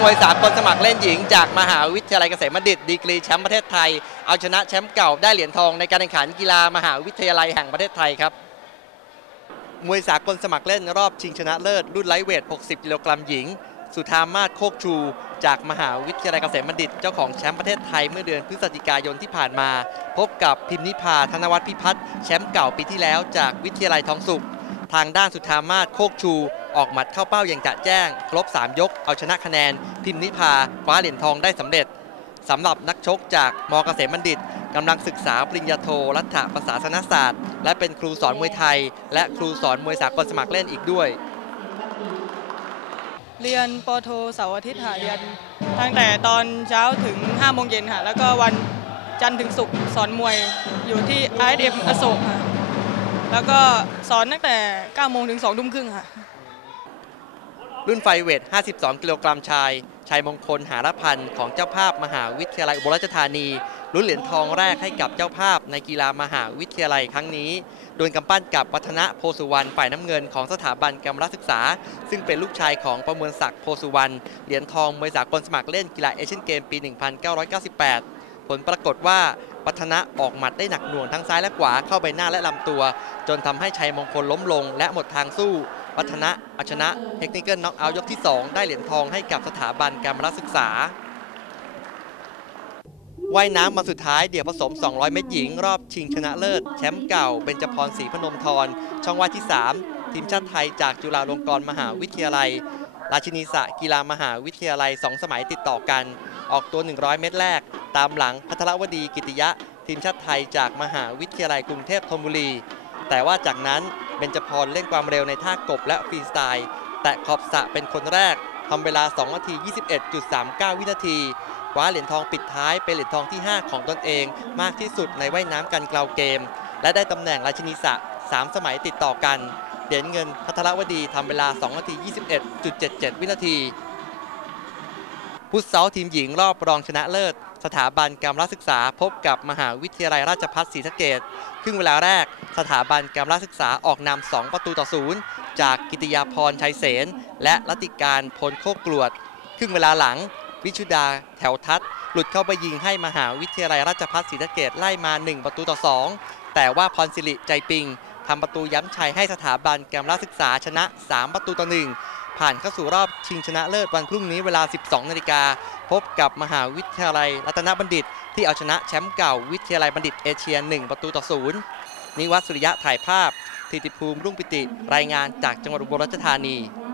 มวยสากลสมัครเล่นหญิง จากมหาวิทยาลัยเกษมบัณฑิตดีกรีแชมป์ประเทศไทย เอาชนะแชมป์เก่าได้เหรียญทองในการแข่งขันกีฬามหาวิทยาลัยแห่งประเทศไทยครับ มวยสากลสมัครเล่นรอบชิงชนะเลิศรุ่นไลท์เวท 60 กิโลกรัมหญิง สุธามาศโคกชู จากมหาวิทยาลัยเกษมบัณฑิต เจ้าของแชมป์ประเทศไทยเมื่อเดือนพฤศจิกายนที่ผ่านมา พบกับพิมพ์นิพาธนวัฒน์พิพัฒน์แชมป์เก่าปีที่แล้ว จากวิทยาลัยทองสุข ทางด้านสุธามาศโคกชู ออกหมัดเข้าเป้าอย่างจะแจ้ง ครบ 3 ยก เอาชนะคะแนน พิมนิพาคว้าเหรียญทองได้สำเร็จสำหรับนักชกจากมเกษมบัณฑิตกำลังศึกษาปริญญาโทรัฐประศาสนศาสตร์ และเป็นครูสอนมวยไทย และครูสอนมวยสากลสมัครเล่นอีกด้วย เรียนปอโทเสาร์อาทิตย์ค่ะเรียนตั้งแต่ตอนเช้าถึง5โมงเย็นค่ะแล้วก็วันจันทร์ถึงศุกร์สอนมวยอยู่ที่ ISM อโศกค่ะ แล้วก็สอนตั้งแต่9โมงถึง2ทุ่มครึ่งค่ะ รุ่นไฟเวท 52 กิโลกรัมชายชัยมงคลหารพันธ์ของเจ้าภาพมหาวิทยาลัยอุบลราชธานี รุ่นเหรียญทองแรกให้กับเจ้าภาพในกีฬามหาวิทยาลัยครั้งนี้โดนกำปั้นกับวัฒนะโพสุวรรณฝ่ายน้ำเงินของสถาบันการศึกษา ซึ่งเป็นลูกชายของประมวลศักดิ์โพสุวรรณเหรียญทองมวยสากลสมัครเล่นกีฬาเอเชียนเกมปี 1998 ผลปรากฏว่าวัฒนะออกหมัดได้หนักหน่วงทั้งซ้ายและขวาเข้าใบหน้าและลำตัว จนทำให้ชัยมงคลล้มลง และหมดทางสู้ วัฒนะเอาชนะเทคนิคเกิลน็อกเอาท์ยกที่ 2 ได้เหรียญทองให้กับสถาบันการรศึกษาว่ายน้ำมาสุดท้ายเดี่ยวผสม 200 เมตรหญิง รอบชิงชนะเลิศ แชมป์เก่าเบญจพรศรีพนมทร ช่องว่ายที่ 3 ทีมชาติไทยจากจุฬาลงกรณ์มหาวิทยาลัย ราชินีสะกีฬามหาวิทยาลัย 2 สมัยติดต่อกัน ออกตัว 100 เมตรแรก ตามหลังพัทรวดีกิติยะ ทีมชาติไทยจากมหาวิทยาลัยกรุงเทพธนบุรี แต่ว่าจากนั้นเบญจพรเล่นความเร็วในท่ากบและฟรีสไตล์ แตะขอบสระเป็นคนแรกทำเวลา 2 นาที 21.39 วินาทีคว้าเหรียญทองปิดท้ายเป็นเหรียญทองที่ 5 ของตนเองมากที่สุดในว่ายน้ำกันกลาวเกม และได้ตำแหน่งราชินีสระ3 สมัยติดต่อกัน เหรียญเงินพัทรวดีทำเวลา 2 นาที 21.77 วินาที พุทธเซาทีมหญิงรอบรองชนะเลิศ สถาบันการศึกษาพบกับมหาวิทยาลัยราชภัฏศรีสะเกดครึ่งเวลาแรก สถาบันการศึกษาออกนำ2ประตูต่อศูนย์จากกิติยาพรชัยเสนและรัติการพลโคกรวด ครึ่งเวลาหลัง วิชุดาแถวทัศหลุดเข้าไปยิงให้มหาวิทยาลัยราชภัฏศรีสะเกดไล่มา 1 ประตูต่อ 2 แต่ว่าพรสิริใจปิงทำประตูย้ำชัยให้สถาบันการศึกษาชนะ 3 ประตูต่อ1 ผ่านเข้าสู่รอบชิงชนะเลิศวันพรุ่งนี้เวลา 12 นาฬิกา พบกับมหาวิทยาลัยรัตนบัณฑิต ที่เอาชนะแชมป์เก่าวิทยาลัยบัณฑิตเอเชีย 1 ประตูต่อศูนย์นิวัฒสุริยะถ่ายภาพธิติภูมิรุ่งปิติรายงานจากจังหวัดอุบลราชธานีสถาบันการ